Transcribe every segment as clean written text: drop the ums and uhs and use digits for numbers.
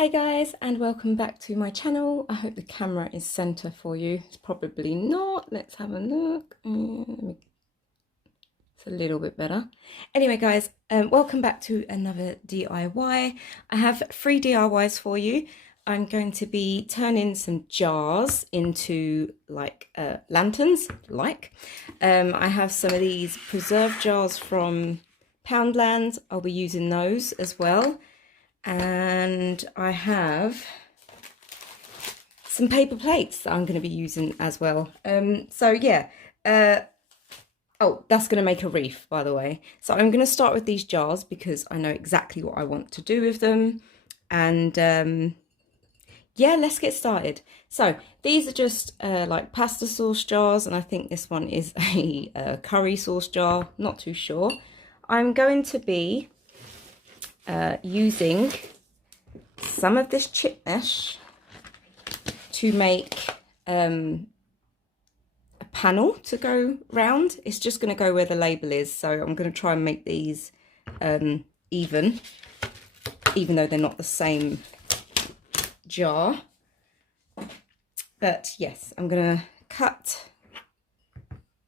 Hey guys, and welcome back to my channel. I hope the camera is center for you. It's probably not. Let's have a look. It's a little bit better. Anyway guys, welcome back to another DIY. I have 3 DIYs for you. I'm going to be turning some jars into like lanterns, I have some of these preserve jars from Poundland. I'll be using those as well. And I have some paper plates that I'm going to be using as well. So yeah, oh, that's going to make a wreath, by the way. So I'm going to start with these jars because I know exactly what I want to do with them. And yeah, let's get started. So these are just like pasta sauce jars, and I think this one is a curry sauce jar, not too sure. I'm going to be using some of this chip mesh to make a panel to go round. It's just going to go where the label is, so I'm going to try and make these even though they're not the same jar. But yes, I'm going to cut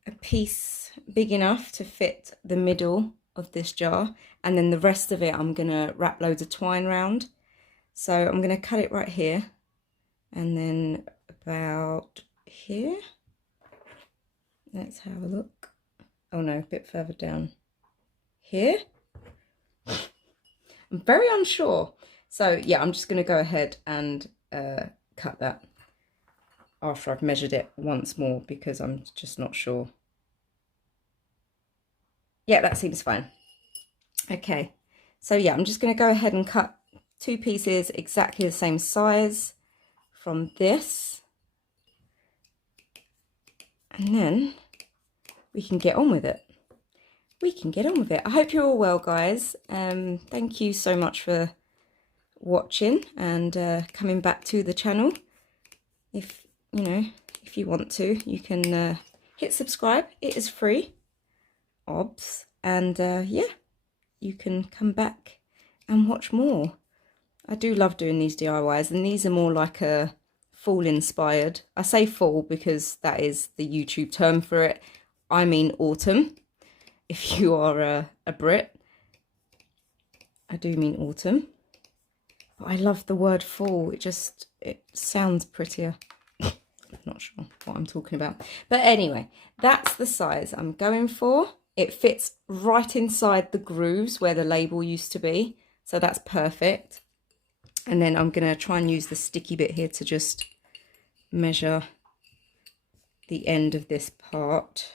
a piece big enough to fit the middle of this jar, and then the rest of it I'm gonna wrap loads of twine round. So I'm gonna cut it right here, and then about here. Let's have a look. Oh no, a bit further down here. I'm very unsure. So yeah, I'm just gonna go ahead and cut that after I've measured it once more, because I'm just not sure. Yeah, that seems fine. Okay, so yeah, I'm just going to go ahead and cut 2 pieces exactly the same size from this. And then we can get on with it. I hope you're all well, guys. Thank you so much for watching and coming back to the channel. If you want to, you can hit subscribe. It is free. Obs, and yeah, you can come back and watch more. I do love doing these DIYs, and these are more like a fall inspired. I say fall because that is the YouTube term for it. I mean autumn, if you are a Brit. I do mean autumn, but I love the word fall. It sounds prettier. I'm not sure what I'm talking about, but anyway, that's the size I'm going for. It fits right inside the grooves where the label used to be, so that's perfect. And then I'm going to try and use the sticky bit here to just measure the end of this part.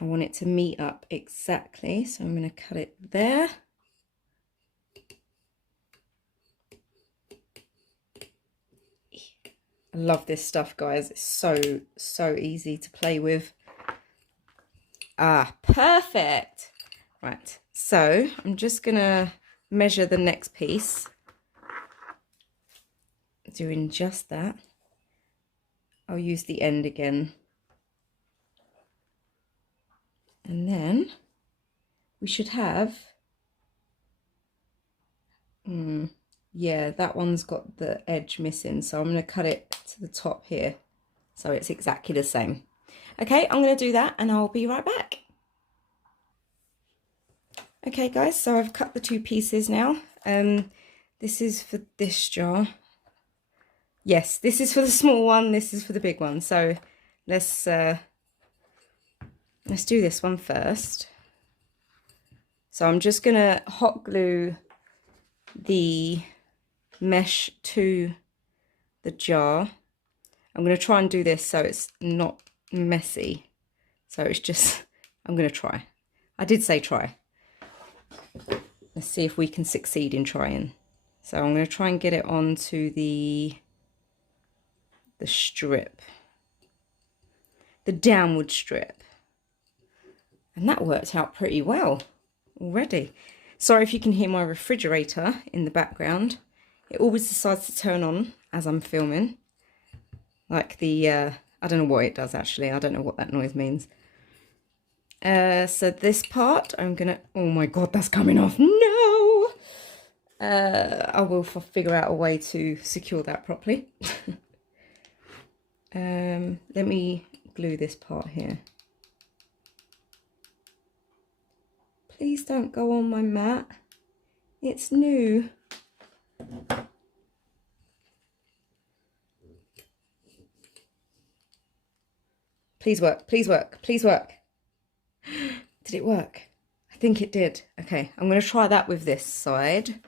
I want it to meet up exactly, so I'm going to cut it there. I love this stuff, guys. It's so easy to play with. Ah, perfect. Right, so I'm just gonna measure the next piece, doing just that. I'll use the end again, and then we should have yeah, that one's got the edge missing, so I'm going to cut it to the top here so it's exactly the same. Okay, I'm going to do that and I'll be right back. Okay guys, so I've cut the 2 pieces now. This is for this jar. Yes, this is for the small one, this is for the big one. So let's do this one first. So I'm just going to hot glue the mesh to the jar. I'm going to try and do this so it's not messy. So it's just, I'm going to try. I did say try. Let's see if we can succeed in trying. So I'm going to try and get it onto the strip, the downward strip. And that worked out pretty well already. Sorry if you can hear my refrigerator in the background. It always decides to turn on as I'm filming. Like the, I don't know what it does actually. I don't know what that noise means. So this part, I'm gonna, oh my God, that's coming off. No! I will figure out a way to secure that properly. Let me glue this part here. Please don't go on my mat. It's new. Please work, please work, please work. Did it work? I think it did. Okay, I'm going to try that with this side.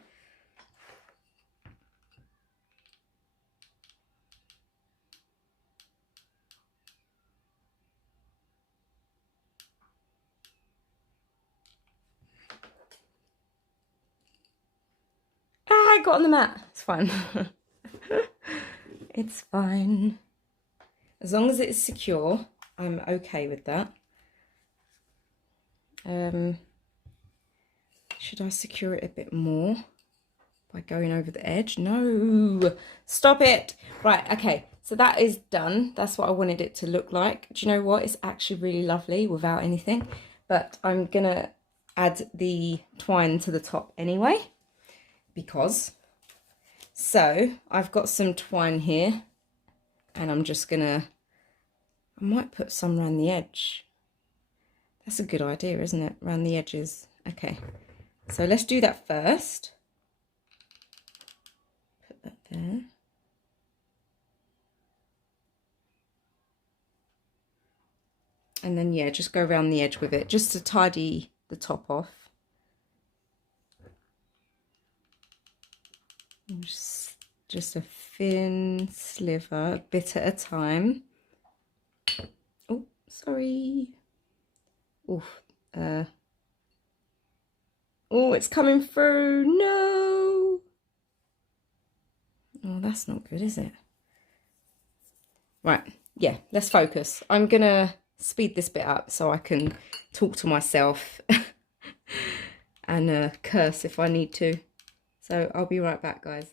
I got on the mat. It's fine. It's fine. As long as it's secure, I'm okay with that. Should I secure it a bit more by going over the edge? No, stop it. Right, okay, so that is done. That's what I wanted it to look like. Do you know what? It's actually really lovely without anything, but I'm gonna add the twine to the top anyway, because, so I've got some twine here and I'm just gonna, I might put some around the edge. That's a good idea, isn't it? Around the edges. Okay, so let's do that first. Put that there. And then, yeah, just go around the edge with it, just to tidy the top off. Just a thin sliver, a bit at a time. Oh, sorry. Oh, oh, it's coming through. No. Oh, that's not good, is it? Right, yeah, let's focus. I'm gonna speed this bit up so I can talk to myself and curse if I need to. So I'll be right back, guys.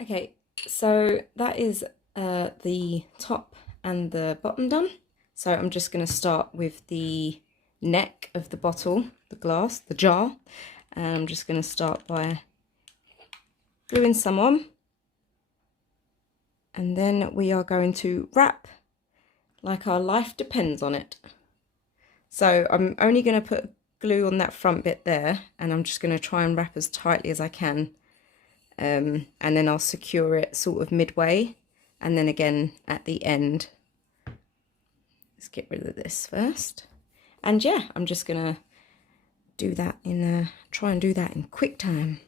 Okay, so that is the top and the bottom done. So I'm just going to start with the neck of the bottle, the glass, the jar. And I'm just going to start by gluing some on. And then we are going to wrap like our life depends on it. So I'm only going to put glue on that front bit there, and I'm just going to try and wrap as tightly as I can. And then I'll secure it sort of midway, and then again at the end. Let's get rid of this first. And yeah, I'm just gonna do that in try and do that in quick time.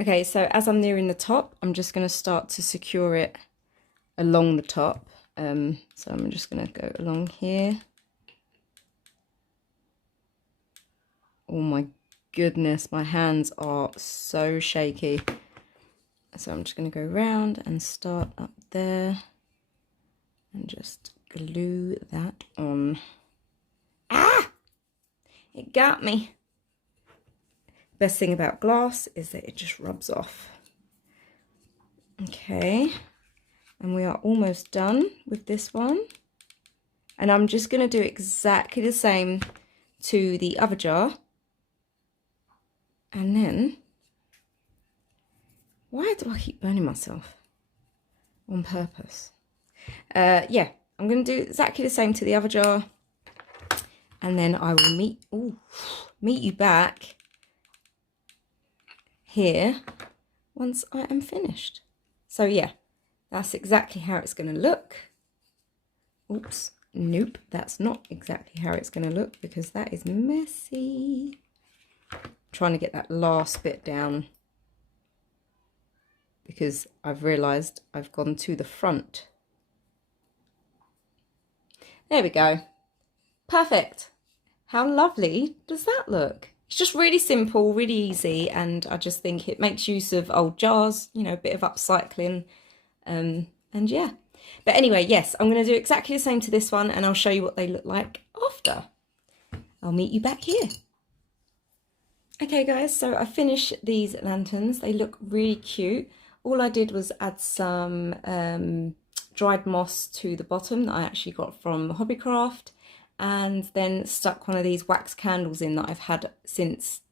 Okay, so as I'm nearing the top, I'm just going to start to secure it along the top. So I'm just going to go along here. Oh my goodness, my hands are so shaky. So I'm just going to go around and start up there and just glue that on. Ah! It got me. Best thing about glass is that it just rubs off. Okay, and we are almost done with this one. And I'm just going to do exactly the same to the other jar. And then, why do I keep burning myself? On purpose. Yeah, I'm going to do exactly the same to the other jar. And then I will meet you back here once I am finished. So yeah, that's exactly how it's going to look. Oops, nope, that's not exactly how it's going to look because that is messy. Trying to get that last bit down. because I've realised I've gone to the front. There we go. Perfect. How lovely does that look? It's just really simple, really easy, and I just think it makes use of old jars, you know, a bit of upcycling, and yeah. But anyway, yes, I'm going to do exactly the same to this one, and I'll show you what they look like after. I'll meet you back here. Okay guys, so I finished these lanterns. They look really cute. All I did was add some dried moss to the bottom that I actually got from Hobbycraft, and then stuck one of these wax candles in that I've had since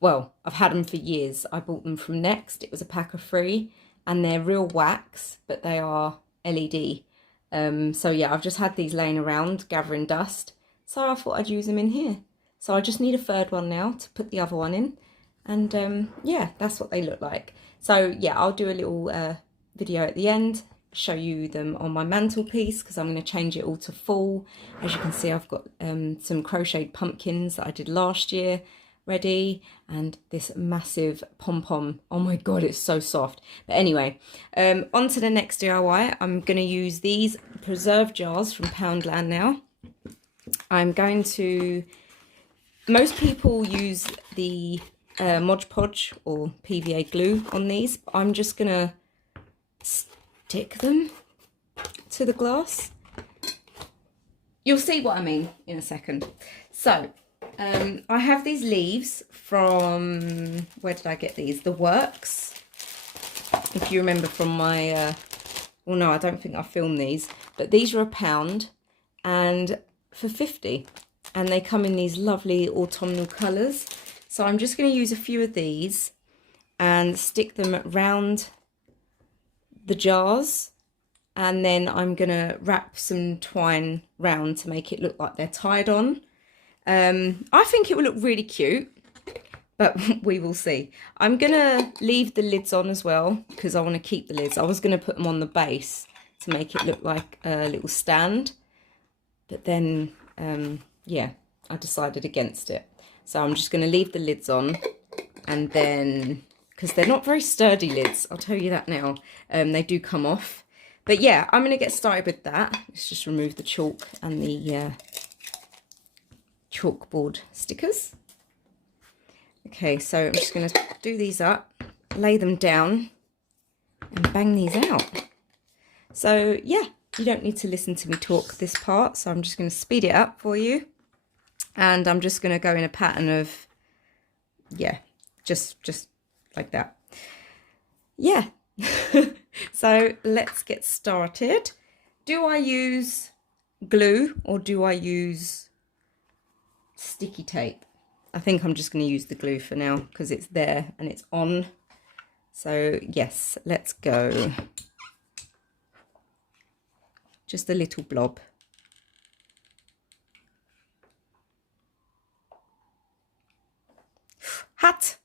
well, I've had them for years. I bought them from Next. It was a pack of 3, and they're real wax, but they are LED. So yeah, I've just had these laying around gathering dust, so I thought I'd use them in here. So I just need a third one now to put the other one in, and yeah, that's what they look like. So yeah, I'll do a little video at the end, show you them on my mantelpiece, because I'm going to change it all to fall. As you can see, I've got some crocheted pumpkins that I did last year ready, and this massive pom-pom. Oh my god, it's so soft. But anyway, on to the next DIY. I'm going to use these preserve jars from Poundland now. I'm going to... Most people use the Mod Podge or PVA glue on these. I'm just going to stick them to the glass. You'll see what I mean in a second. So, I have these leaves from, where did I get these? The Works. If you remember from my, well no, I don't think I filmed these, but these are £1 and for 50. And they come in these lovely autumnal colours. So I'm just going to use a few of these and stick them around the jars, and then I'm going to wrap some twine round to make it look like they're tied on. I think it will look really cute, but we will see. I'm going to leave the lids on as well, because I want to keep the lids. I was going to put them on the base to make it look like a little stand, but then... yeah, I decided against it. So I'm just going to leave the lids on, and then, because they're not very sturdy lids, I'll tell you that now, they do come off. But yeah, I'm going to get started with that. Let's just remove the chalk and the chalkboard stickers. Okay, so I'm just going to do these up, lay them down, and bang these out. So yeah, you don't need to listen to me talk this part, so I'm just going to speed it up for you. And I'm just going to go in a pattern of, yeah, just like that. Yeah. So let's get started. Do I use glue or do I use sticky tape? I think I'm just going to use the glue for now because it's there and it's on. So yes, let's go. Just a little blob. Hat.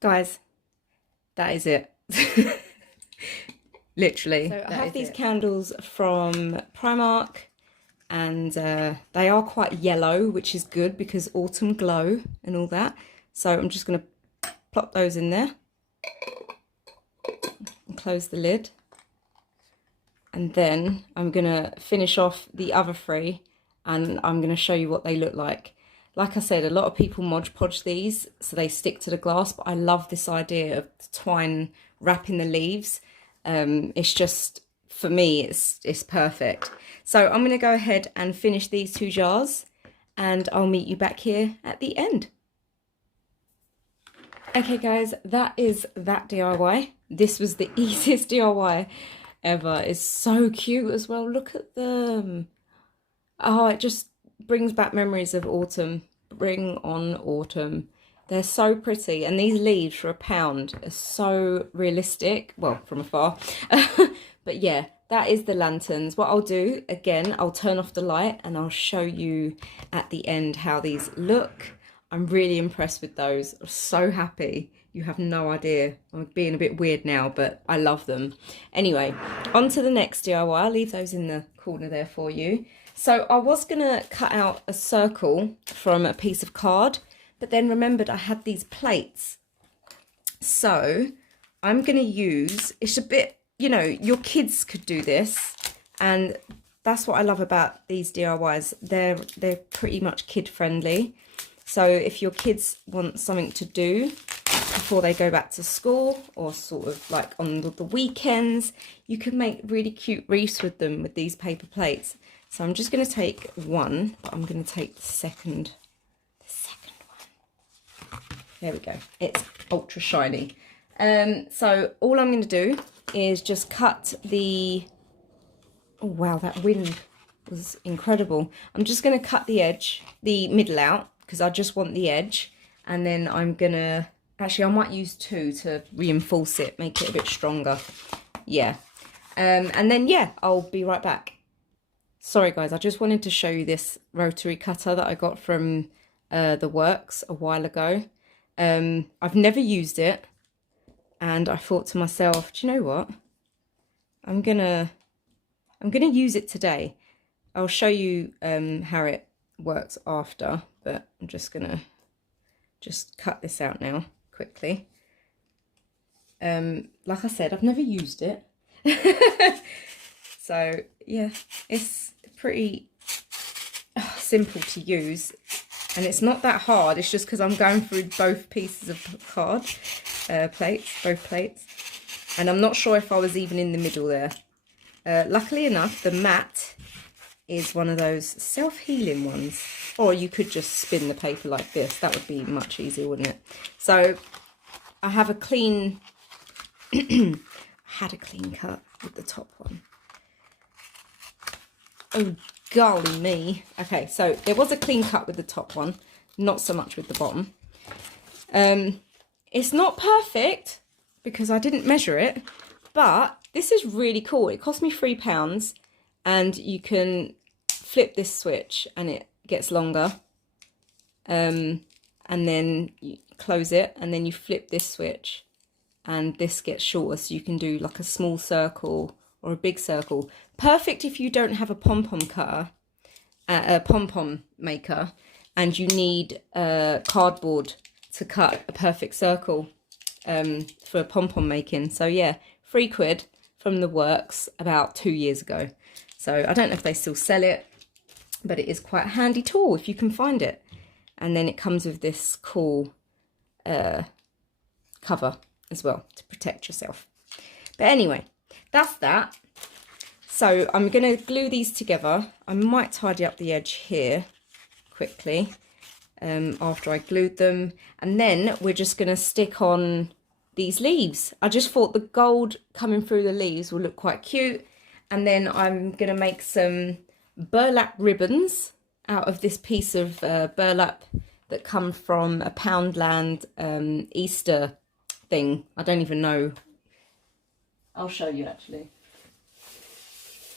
Guys, that is it. Literally. So I have these candles from Primark, and they are quite yellow, which is good because autumn glow and all that. So I'm just going to plop those in there and close the lid. And then I'm going to finish off the other 3, and I'm going to show you what they look like. Like I said, a lot of people Mod Podge these so they stick to the glass, but I love this idea of the twine wrapping the leaves. It's just, for me, it's perfect. So I'm going to go ahead and finish these 2 jars, and I'll meet you back here at the end. Okay guys, that is that DIY. This was the easiest DIY ever. It's so cute as well. Look at them. Oh, it just brings back memories of autumn. Bring on autumn. They're so pretty, and these leaves for £1 are so realistic. Well, from afar. But yeah, that is the lanterns. What I'll do, again, I'll turn off the light and I'll show you at the end how these look. I'm really impressed with those. I'm so happy. You have no idea. I'm being a bit weird now, but I love them. Anyway, on to the next DIY. I'll leave those in the corner there for you. So I was going to cut out a circle from a piece of card, but then remembered I had these plates. So I'm going to use, it's a bit, you know, your kids could do this, and that's what I love about these DIYs. They're pretty much kid friendly. So if your kids want something to do before they go back to school, or sort of like on the weekends, you can make really cute wreaths with them with these paper plates. So I'm just going to take one, but I'm going to take the second one. There we go. It's ultra shiny. So all I'm going to do is just cut the, oh wow, that wind was incredible. I'm just going to cut the edge, the middle out, because I just want the edge. And then I'm going to, actually I might use 2 to reinforce it, make it a bit stronger. Yeah. And then, yeah, I'll be right back. Sorry guys, I just wanted to show you this rotary cutter that I got from the works a while ago. I've never used it, and I thought to myself, do you know what? I'm gonna use it today. I'll show you how it works after, but I'm just gonna cut this out now quickly. Like I said, I've never used it. So yeah, it's pretty simple to use, and it's not that hard. It's just because I'm going through both pieces of card, both plates, and I'm not sure if I was even in the middle there. Luckily enough, the mat is one of those self-healing ones, or you could just spin the paper like this. That would be much easier, wouldn't it? So I have a clean, had a clean cut with the top one. Oh, golly me. Okay, so there was a clean cut with the top one, not so much with the bottom. It's not perfect because I didn't measure it, but this is really cool. It cost me £3, and you can flip this switch and it gets longer. And then you close it, and then you flip this switch and this gets shorter, so you can do like a small circle or a big circle. Perfect if you don't have a pom-pom cutter, a pom-pom maker, and you need cardboard to cut a perfect circle for pom-pom making. So yeah, £3 from the works about 2 years ago. So I don't know if they still sell it, but it is quite a handy tool if you can find it. And then it comes with this cool cover as well to protect yourself. But anyway, that's that. So I'm going to glue these together. I might tidy up the edge here quickly after I glued them. And then we're just going to stick on these leaves. I just thought the gold coming through the leaves will look quite cute. And then I'm going to make some burlap ribbons out of this piece of burlap that come from a Poundland Easter thing. I don't even know. I'll show you actually.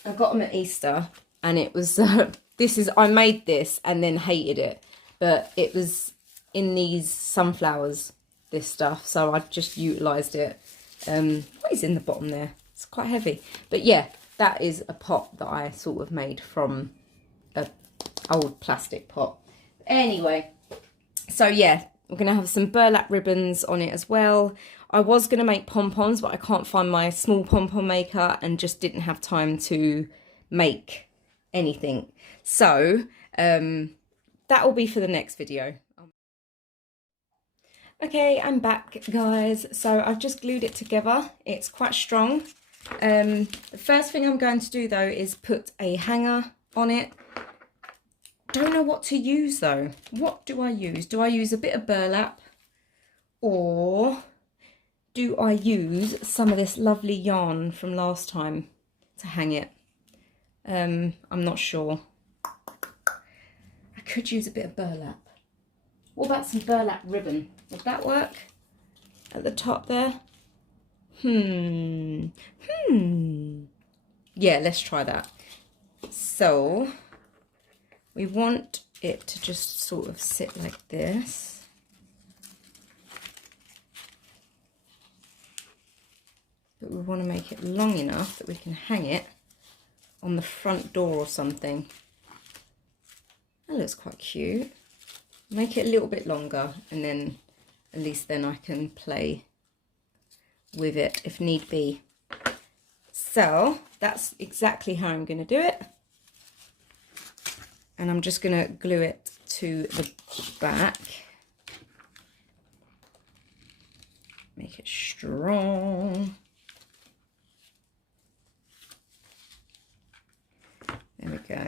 I got them at Easter, and it was, I made this and then hated it, but it was in these sunflowers, this stuff, so I just utilised it. What is in the bottom there? It's quite heavy, but yeah, that is a pot that I sort of made from a old plastic pot. Anyway, so yeah, we're going to have some burlap ribbons on it as well. I was going to make pom-poms, but I can't find my small pom-pom maker and just didn't have time to make anything. So that will be for the next video. Okay, I'm back, guys. So I've just glued it together. It's quite strong. The first thing I'm going to do though is put a hanger on it. Don't know what to use though. What do I use? Do I use a bit of burlap, or do I use some of this lovely yarn from last time to hang it? I'm not sure. I could use a bit of burlap. What about some burlap ribbon? Would that work? At the top there? Yeah, let's try that. So we want it to just sort of sit like this. But we want to make it long enough that we can hang it on the front door or something. That looks quite cute. Make it a little bit longer, and then at least then I can play with it if need be. So that's exactly how I'm going to do it. And I'm just going to glue it to the back. Make it strong. There we go.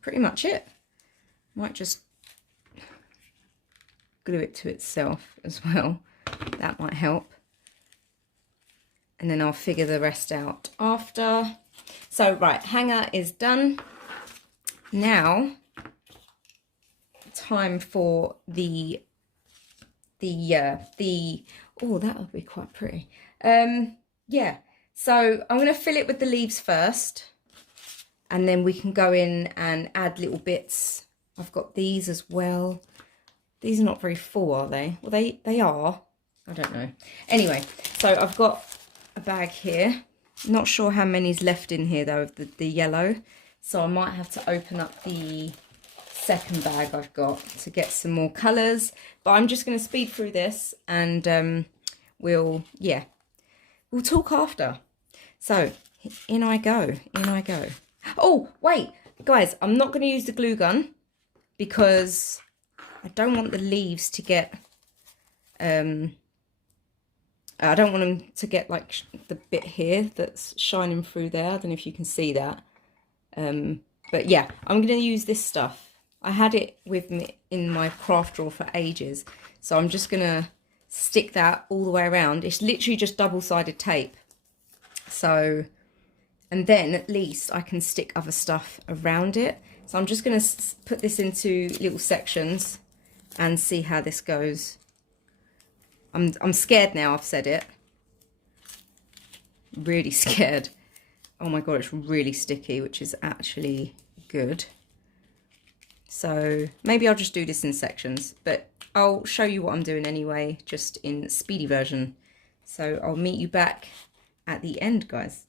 Pretty much it. Might just glue it to itself as well. That might help. And then I'll figure the rest out after. So right, hanger is done. Now, time for the oh, that would be quite pretty. Yeah, so I'm going to fill it with the leaves first. And then we can go in and add little bits. I've got these as well. These are not very full, are they? Well, they are. I don't know. Anyway, so I've got a bag here. Not sure how many's left in here, though, of the yellow. So I might have to open up the second bag I've got to get some more colours. But I'm just going to speed through this, and we'll talk after. So in I go. In I go. Oh, wait, guys, I'm not going to use the glue gun because I don't want the leaves to get, I don't want them to get like the bit here that's shining through there. I don't know if you can see that. But yeah, I'm going to use this stuff. I had it with me in my craft drawer for ages. So I'm just going to stick that all the way around. It's literally just double-sided tape. So... and then at least I can stick other stuff around it. So I'm just going to put this into little sections and see how this goes. I'm scared now I've said it. Really scared. Oh my God, it's really sticky, which is actually good. So maybe I'll just do this in sections, but I'll show you what I'm doing anyway, just in speedy version. So I'll meet you back at the end, guys.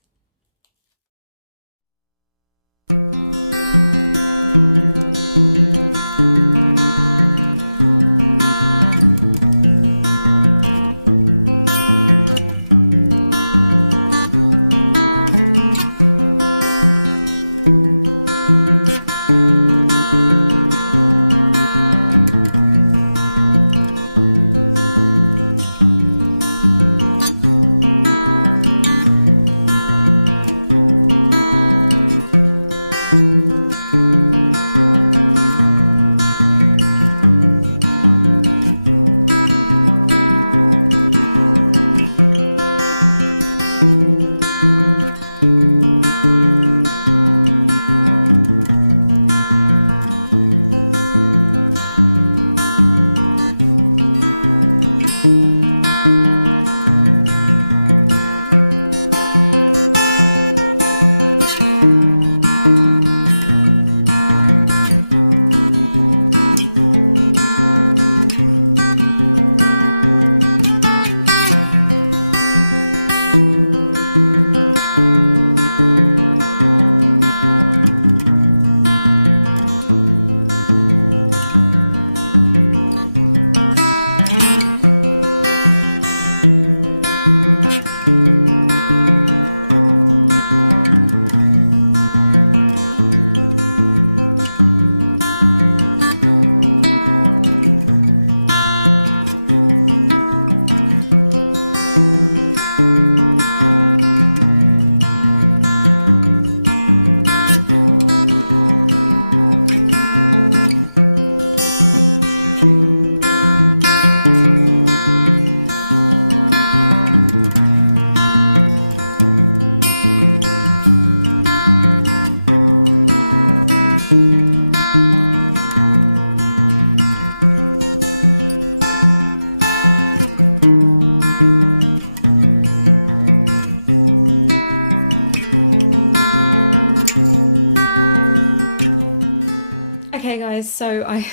Okay guys, so I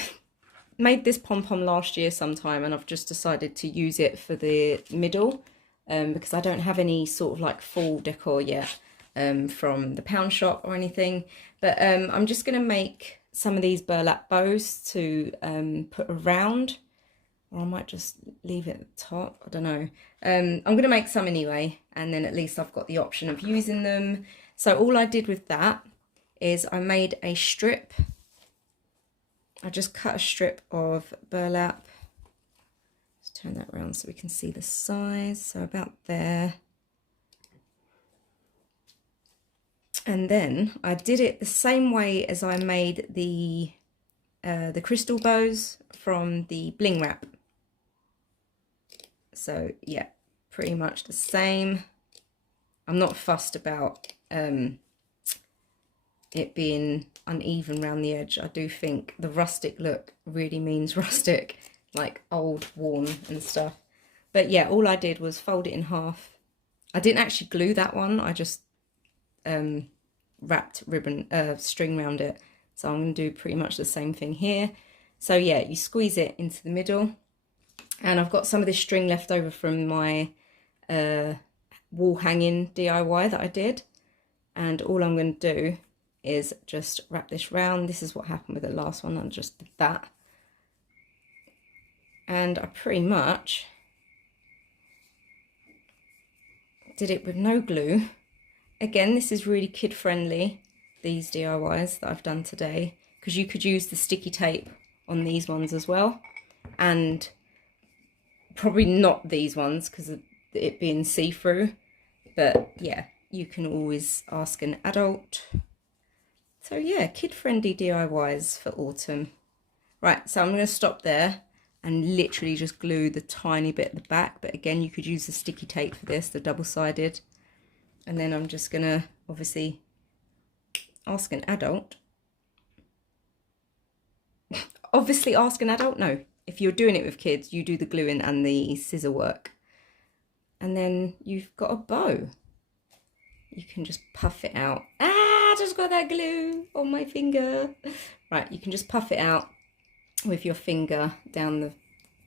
made this pom-pom last year sometime, and I've just decided to use it for the middle because I don't have any sort of like full decor yet from the pound shop or anything. But I'm just going to make some of these burlap bows to put around, or I might just leave it at the top, I don't know. I'm going to make some anyway, and then at least I've got the option of using them. So all I did with that is I made a strip. I just cut a strip of burlap. Let's turn that around so we can see the size. So about there. And then I did it the same way as I made the crystal bows from the bling wrap. So yeah, pretty much the same. I'm not fussed about it being uneven around the edge. I do think the rustic look really means rustic, like old, worn and stuff. But yeah, all I did was fold it in half. I didn't actually glue that one. I just wrapped string around it. So I'm going to do pretty much the same thing here. So yeah, you squeeze it into the middle. And I've got some of this string left over from my wall hanging DIY that I did. And all I'm going to do is just wrap this round. This is what happened with the last one. I just did that. And I pretty much did it with no glue. Again, this is really kid friendly, these DIYs that I've done today, because you could use the sticky tape on these ones as well. And probably not these ones because of it being see-through. But yeah, you can always ask an adult. So yeah, kid-friendly DIYs for autumn. Right, so I'm going to stop there and literally just glue the tiny bit at the back. But again, you could use the sticky tape for this, the double-sided. And then I'm just going to obviously ask an adult. Obviously ask an adult? No. If you're doing it with kids, you do the gluing and the scissor work. And then you've got a bow. You can just puff it out. Ah, just got that glue on my finger. Right, you can just puff it out with your finger down the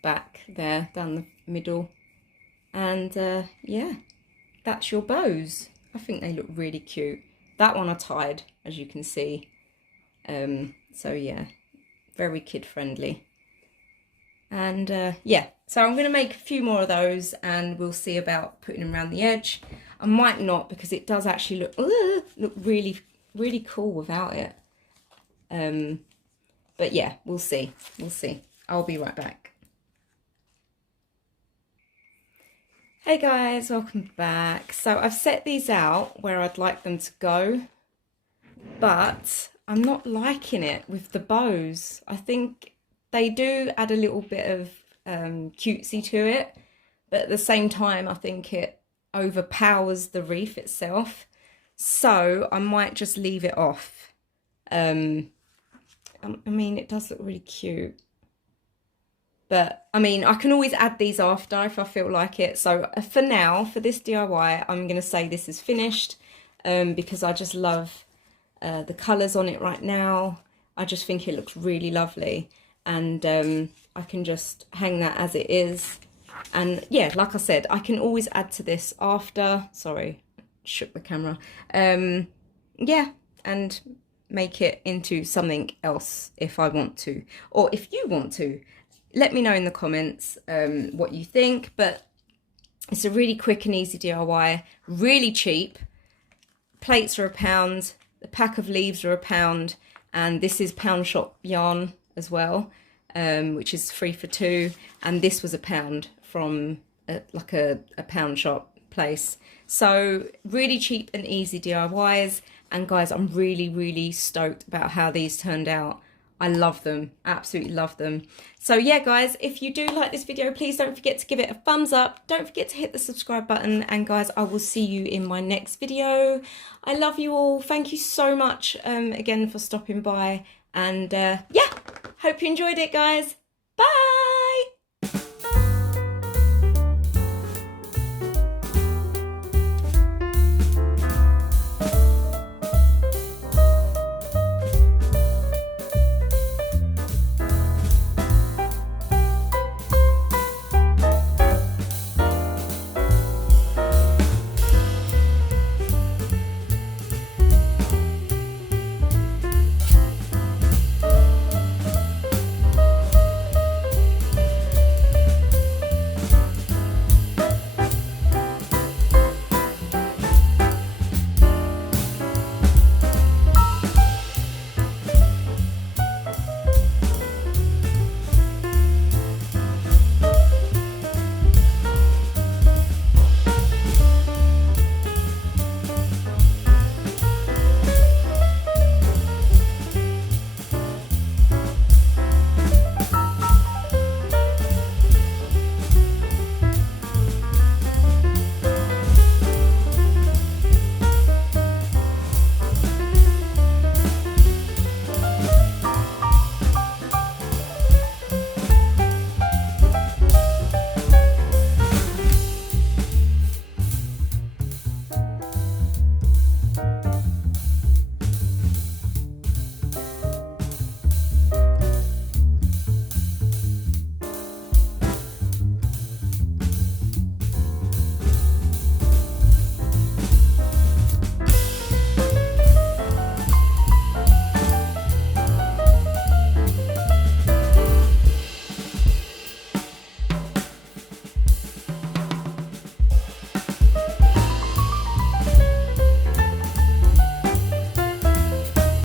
back there, down the middle. And yeah, that's your bows. I think they look really cute. That one I tied, as you can see. So yeah, very kid friendly. And yeah, so I'm going to make a few more of those and we'll see about putting them around the edge. I might not, because it does actually look really, really cool without it. But yeah, we'll see. We'll see. I'll be right back. Hey guys, welcome back. So I've set these out where I'd like them to go, but I'm not liking it with the bows. I think they do add a little bit of cutesy to it, but at the same time I think it overpowers the wreath itself, so I might just leave it off. I mean, it does look really cute, but I mean, I can always add these after if I feel like it. So for now, for this DIY, I'm going to say this is finished because I just love the colours on it right now. I just think it looks really lovely, and I can just hang that as it is. And yeah, like I said, I can always add to this after. Sorry, shook the camera. Yeah, and make it into something else if I want to, or if you want to. Let me know in the comments what you think. But it's a really quick and easy DIY, really cheap. Plates are £1, the pack of leaves are £1, and this is pound shop yarn as well, which is 3 for 2, and this was £1 from like a pound shop place. So really cheap and easy DIYs. And guys, I'm really, really stoked about how these turned out. I love them, absolutely love them. So yeah guys, if you do like this video, please don't forget to give it a thumbs up. Don't forget to hit the subscribe button, and guys, I will see you in my next video. I love you all. Thank you so much again for stopping by, and yeah, hope you enjoyed it guys.